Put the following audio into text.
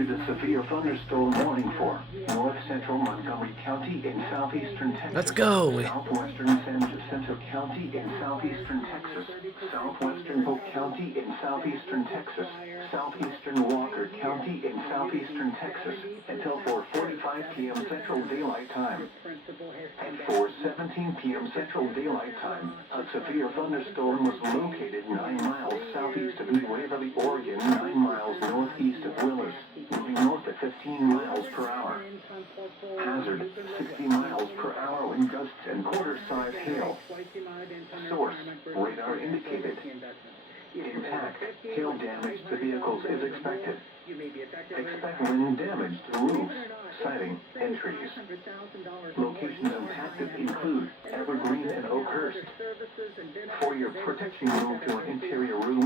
issued a severe thunderstorm warning for north central Montgomery County in southeastern Texas. Let's go. Southwestern San Jacinto County in southeastern Texas. Southwestern Polk County in southeastern Texas. Southeastern Walker County in southeastern Texas until 4:45 p.m. Central Daylight Time. At 4:17 p.m. Central Daylight Time, a severe thunderstorm was located 9 miles southeast of New Waverly, Oregon, 9 miles northeast of Willis, moving north at 15 miles per hour. Hazard, 60 miles per hour wind gusts and quarter-size hail. Source, radar indicated. Impact, hail damage to vehicles is expected. Expect wind damage to roofs, siding, and trees. Locations impacted include Evergreen and Oakhurst. For your protection, move to an interior room